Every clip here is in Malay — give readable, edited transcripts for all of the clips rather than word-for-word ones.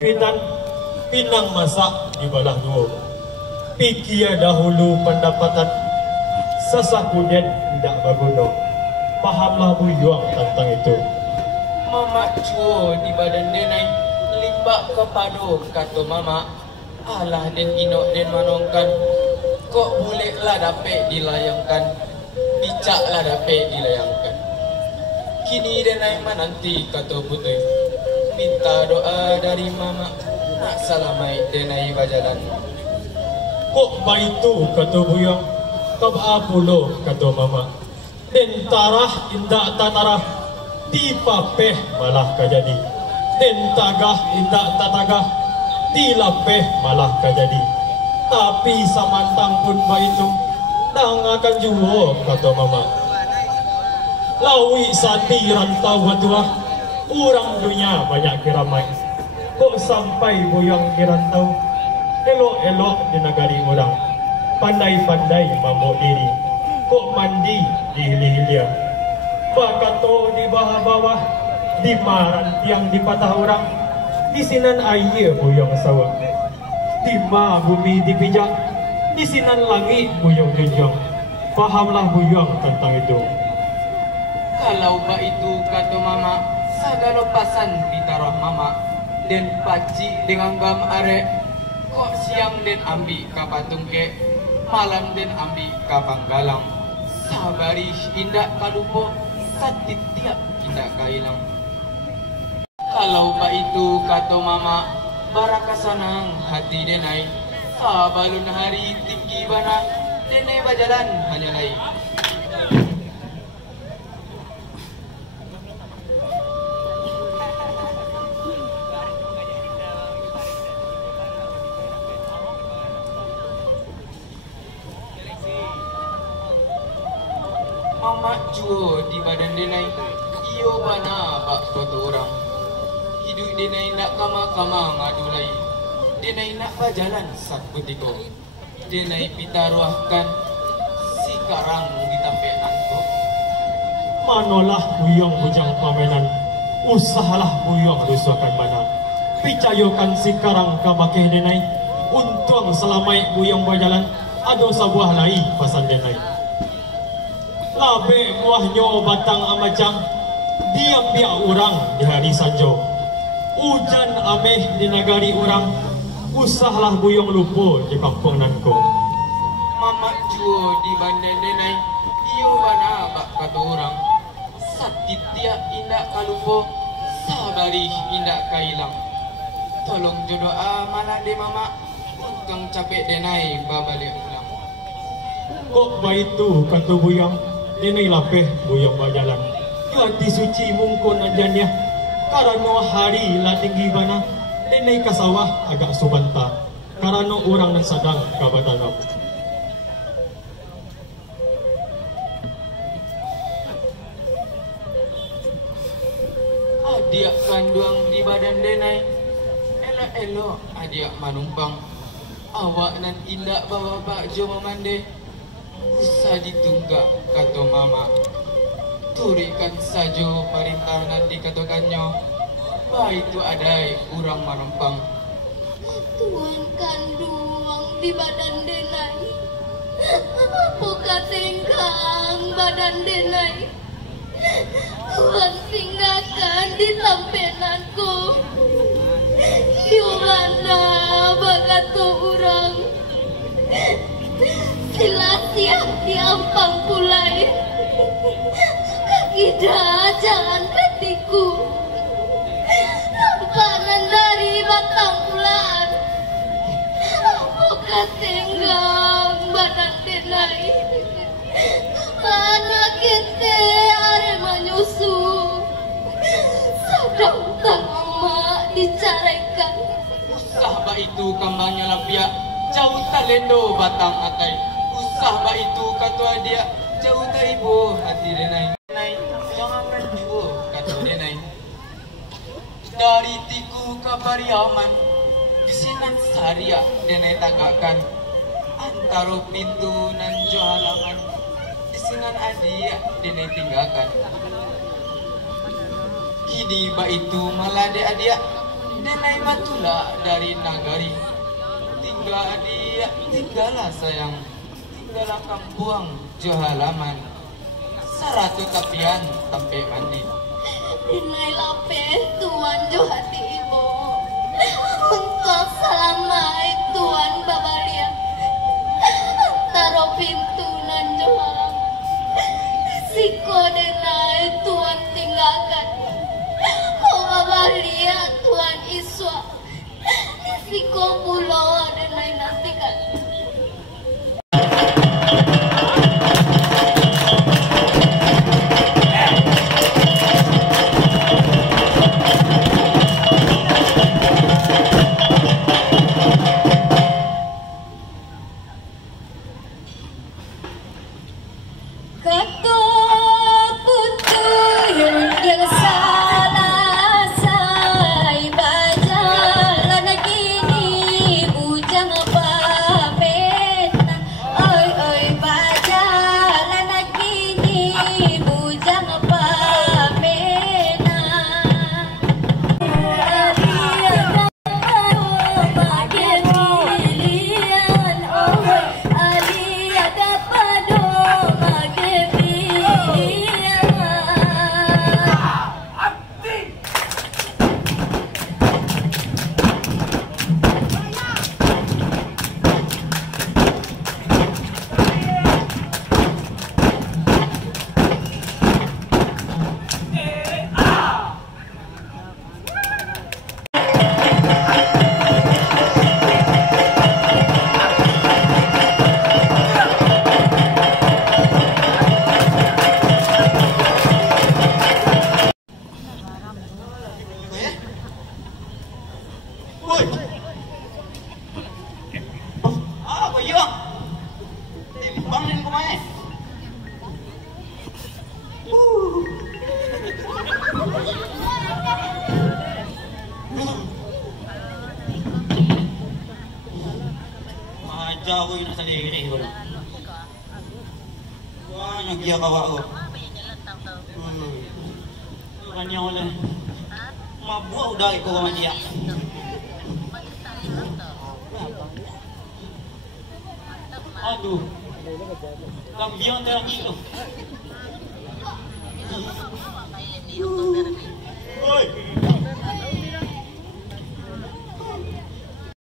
Pitan pinang masak di balah dua. Pikir dahulu pendapatan sesakuden tidak berguna. Pahamlah buyuang tentang itu. Mama cuo di badan denai limbak kepadu kata mama. Alah den inok den manongkan. Kok boleh lah dapat dilayangkan. Bicak lah dapat dilayangkan. Kini denai menanti kata putih. Minta doa dari mama. Nak salamai denai bajalan. Kok baitu kata buyang. Kaba puluh kata mama. Den tarah indak tatarah. Di papeh malah kajadi. Den tagah indak tatagah. Di lapeh malah kajadi. Tapi samantang pun baitu. Dang akan juo kata mama. Lawi sati rantau batua. Orang dunia banyak kiramai. Kok sampai buyang kirantau. Elok-elok di negari orang. Pandai-pandai mabuk diri. Kok mandi di hilir-hilir. Bakato di bawah-bawah. Di maran tiang di patah orang. Di sinan air buyang sawah. Di ma bumi dipijak. Di sinan langit buyang junjung. Fahamlah buyang tentang itu. Kalau ba itu kata mama, sagala pasan ditaruh mama. Den pacik dengan gam arek. Kok siang den ambil ka patung ke. Malam den ambil ka panggalang. Sabari indak kalupo. Satitiap indak kailang. Kalau ba itu kata mama, baraka sanang hati denai. Sabalun hari tinggi bana. Denai bajalan hanya lain. Mama juo di badan denai. Iyo bana bak foto orang. Hidup denai nak kama-kama ngadulai. Denai nak bajalan sak betiko. Denai pita ruahkan. Sekarang ditampil anko. Manolah buyang bujang pamenan. Usahalah buyang rusakan mana. Picayokan sekarang kamakeh denai. Untung selamai buyang bajalan. Ada sebuah lai pasan denai. Labe buahnya batang amacang. Diam biak orang di hari sanjo. Hujan ameh di negari orang. Usahlah buyong lupa di kampung nanko. Mama juo di bandai denai. Iyo bana bak kata orang. Satitia indak kalupo. Sabari indak kailang. Tolong jodoh malah de mama. Untung capek denai babalik ulang. Kok baitu kata buyang. Denai lapeh buyang bajalan. Ganti suci mungkun ajannya. Karena hari lah tinggi bana. Denai kasawah agak subanta. Karena orang nan sadang kabatanam. Adik kanduang di badan denai. Elok-elok adik manumpang. Awak nan indak bawa bakjo memandai. Usah ditunggak kata mama. Turikan saja perintah nanti katakannya. Baik itu adai orang manumpang. Tuan kanduang di badan denai. Buka tenggang badan denai. Tuan tinggalkan di sampenanku. Yulana bagato orang. Sila siap diampang pulai. Kagida jangan hatiku. Lampanan dari batang pulaan. Buka tenggang badan denai. Anak kita are menyusu. Sedang tak emak dicarekan. Usah ba itu kampanye lapia. Jauh talendo batang atai. Usah ba itu kata dia. Jauh tak ibu hati denai. Denai jangan juo kata denai. Dari tiku ke Pariaman. Di sinan saria denai tagakan. Antara pintu nan jo halaman. Di sinan adia denai tinggalkan. Kini ba itu malah adia Denai matula dari nagari. Tinggallah sayang. Tinggallah kampung jo halaman. Saratu tapian tampe mandi. Denai lape tuan jo hati ibu. Untuk selamai tuan babalia. Taro pintu nan jo halam. Siko denai tuan tinggalkan. Oh babalia tuan iswa. Siko pulau denai nantikan. Ako yung nasa lirik ko lang. Wah, nagyakaw ako. Kanya ko lang. Mabuaw dahil ko kamadiyak. Aduh. Kambiyon na lang ito. Hoy!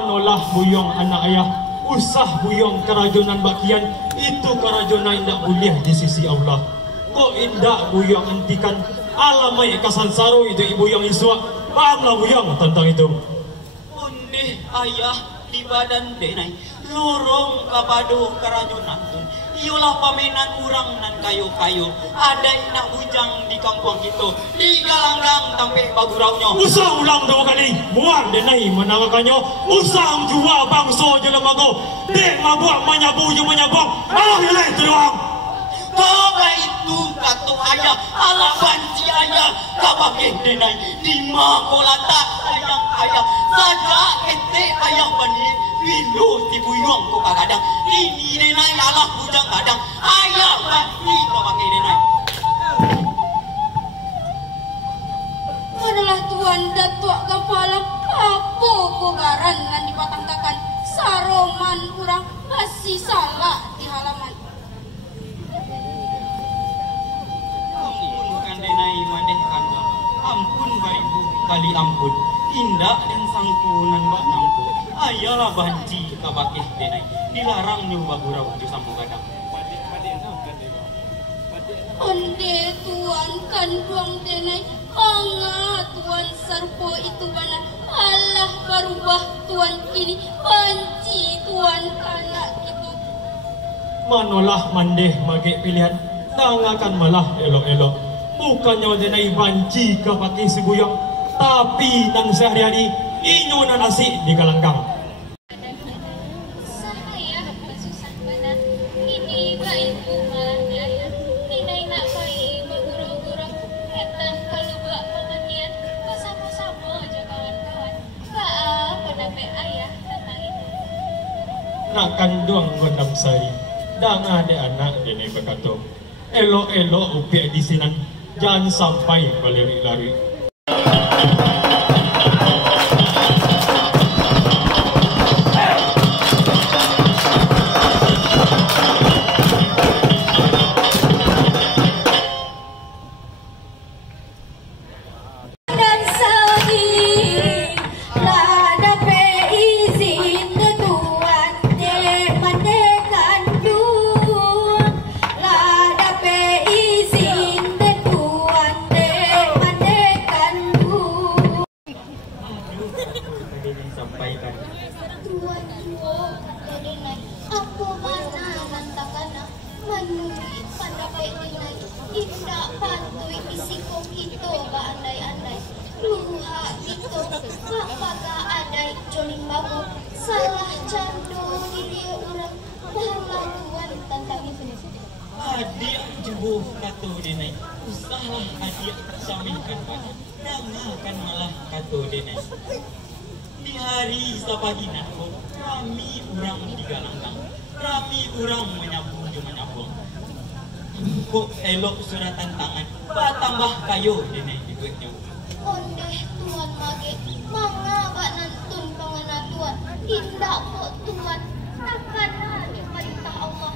Nolah buyong anak ayah. Usah buyong kerajunan bakian. Itu kerajunan indak boleh di sisi Allah. Kok indak buyong hentikan alamai kasansaru itu ibu yang iswa. Pahamlah buyong tentang itu. Undih ayah di badan denai. Lorong kapado kerajunan. Iolah pamenan urang nan kayu-kayu. Ada inak bujang di kampung kita. Di galanggang sampai baguraunya. Usah ulang dua kali. Muang denai menangakannya. Usah jua bangsa jelemago. Dek mabuak menyabu je menyabang. Allah ilai teruang. Kau itu kata ayah. Allah banci ayah. Kau pakai denai. Di makolata ayah ayah. Saja ente ayah bandit. Bilu ti buyong ko kagadang. Ini denai Allah bujang kadang. Ayah banci kau pakai denai. Adalah tuan datuk kepala apa kogaran nan dipatangkakan saroman kurang kasih salah di halaman. Ampun kan denai maneh kanda. Ampun bariku kali ampun. Indah dan sangkunan bak nampu. Ayalah banci kabakeh denai. Dilarang nyoba gurau ju sambu kadang. Onde tuan kanduang denai anga tuan serpo itu bana Allah berubah tuan kini banci tuan anak itu. Manolah mandeh mage pilihan. Tangakan malah elok-elok. Bukannya denai banci ke pakai sebuyang. Tapi nang sehari-hari inyo na nasi di galanggang. Saya susah badan. Ini kak ibu malah ayah. Ninai nak kai bergurau-gurau. Ketah kalau buat pengertian. Bersama-sama aja kawan-kawan. Kak pendapat ayah tentang itu. Nak kanduang gondam sari. Dang ada anak denai berkata. Elok-elok upiak di sinan. Jangan sampai berlari-lari. disampaikan. Tuan Juo kata denai, apa mana nantakana menuri pandapai denai, indak pantui isikong itu baandai-andai. Luha itu bapaga adai joling bangun, salah cando diri orang, bahwa tuan tentang itu. Adik jauh kata denai, usahlah adik sampaikan pada, jangankan malah kata denai. Di hari sapagi nanti, kami orang digalanggang, kami orang menyambung je menyambung. Kok elok suratan tangan, tambah kayu denai dibuatnya. Ondeh tuan mage, manga bak nantun pangana tuan, tindak kok tuan, takkan perintah Allah.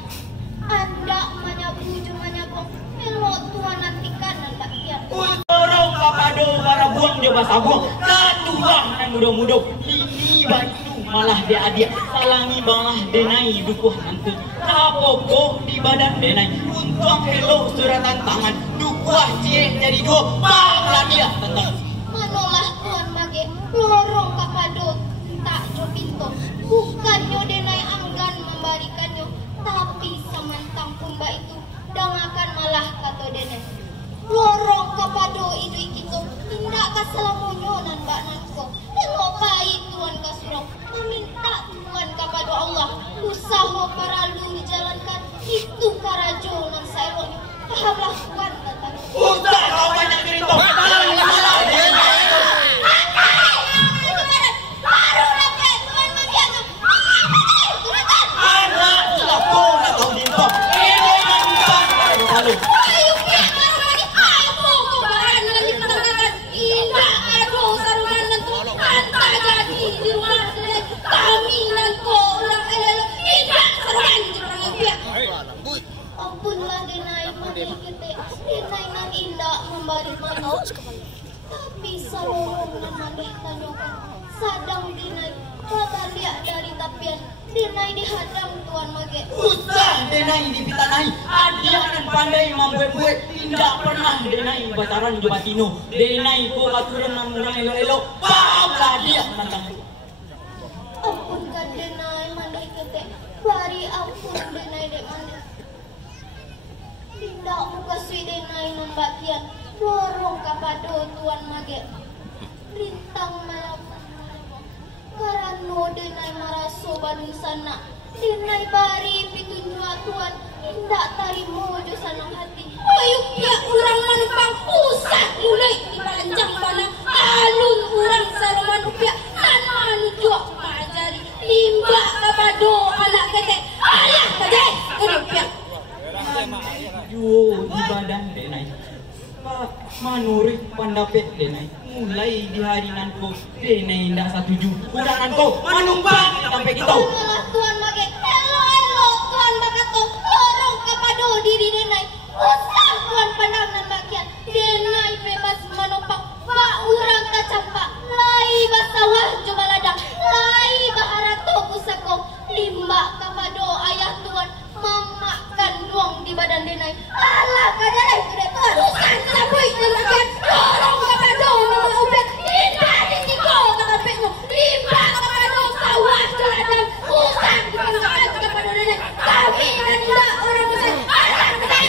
Anda menyabuju menyabong, elok tuan nantikan anda kian. Orang kapado para buang dia bahasa buang, katuang dan mudah-mudah. Ini batu malah dia adik, salangi balah denai dukuh nanti. Kapoko di badan denai, untung hello suratan tangan, dukuh cie jadi dua, banglah dia tentang. Manolah tuan mage, lorong kapado tak jo pintu, bukannya denai anggan membalikannya, tapi samantang pumba itu, dangakan malah kata denai. Lorong kapado itu itu, tindak kaselamonyo nan mbak nanko. Elok baik tuan kasurong, meminta tuan kapado Allah, usaha paralu dijalankan, itu karajo nan saeloknya. Pahamlah tuan tentang itu. Udah kau banyak cerita, malah dia. Anak sudah kau nak tahu dinto, ini nanti kalau. Ampunlah denai mati kete, denai nan indah membari mano. Tapi salorong nan mandeh tanyokan, sadang denai kabar liak dari tapian, denai dihadang tuan mage. Usah denai dipitanai, adianan pandai membuat-buat, tidak pernah denai bataran jobatino. Denai ko katuran nan murang elok-elok, pahamlah dia tentang. Ampunkan denai mandeh kete, bari ampun denai dek mandeh. Tindak muka sui denai nambakian, lorong kapado tuan mage. Rintang malapan karano denai maraso bandung sana. Denai bari pitunjua tuan, tindak tarimo jo sanang hati. Ayo ya urang manupang pusat mulai dipanjang panang alun urang saruman upia anu jua majari limba kapado anak kete alah kete upia. Juo di badan denai, manurik pandapet denai. Mulai di hari nanko denai ndak setuju. Udah nanko manumpang sampai gitu. Tuan mage, elo tuan bakato, lorong kapado diri denai. Usah tuan pandang nan bagian, denai bebas manopang. Pak urang kacampak, lai basawah coba ladang, lai baharato pusako, limba kapado ayah tuan, mamakan doang di badan denai. Alah kadai sudah tuan, usah sabui dan bagian, lorong kapado nama ubet, indah ditiko kata pekno, limba kapado sawah coba ladang, usah dipangkakan kapado denai. Kami dan tidak orang besar, alah kadai.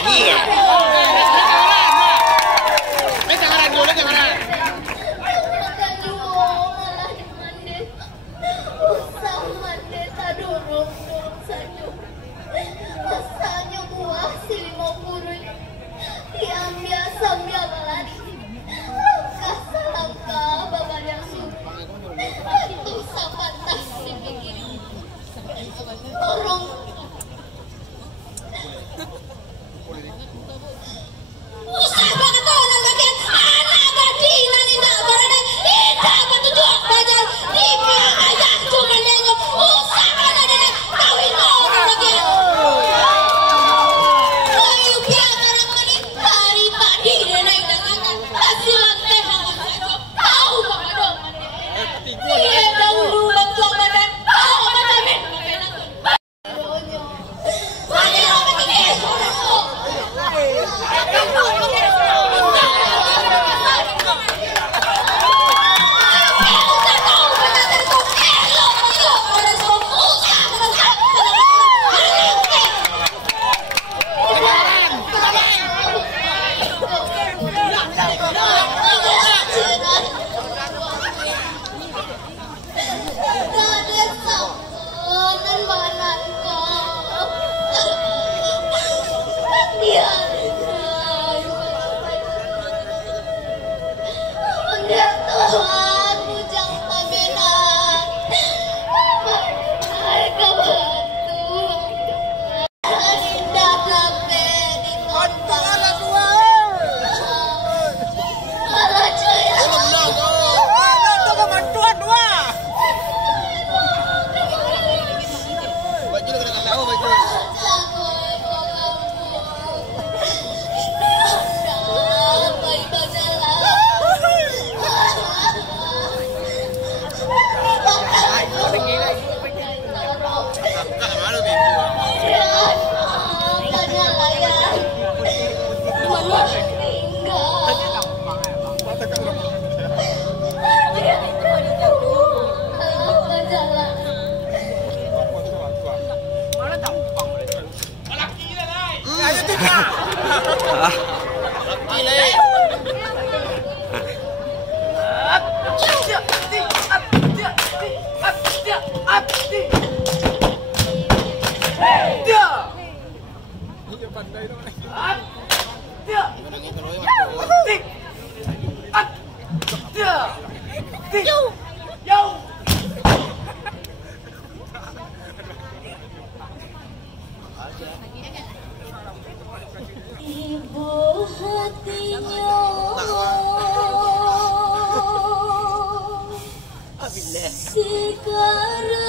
sekarang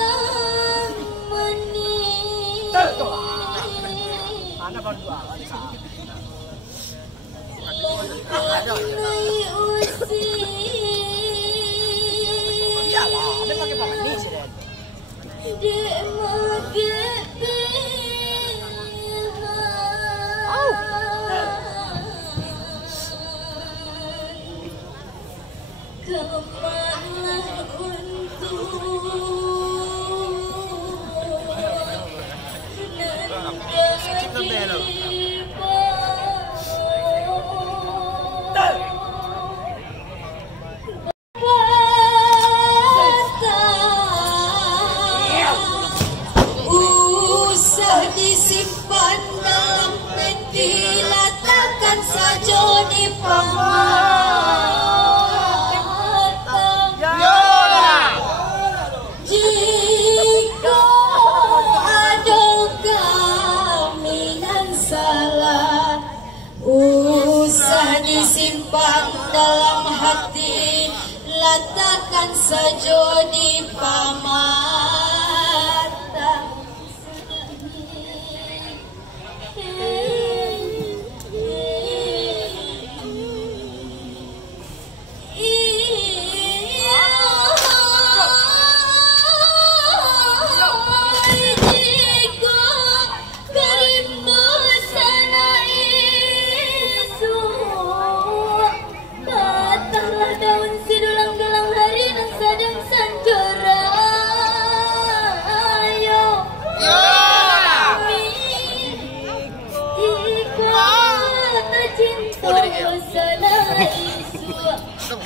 menikah mengenai usia dia pakai kemalah usah disimpan dalam ventilator, takkan saja dipamatkan. Jika ada kami yang salah, usah disimpan dalam hati, letakkan saja di pamatkan.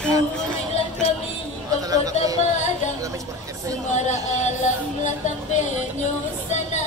Ulilah kami ke kota Padang, semara alamlah tampaknya sana.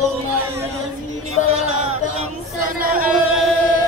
Pemain di belakang sana.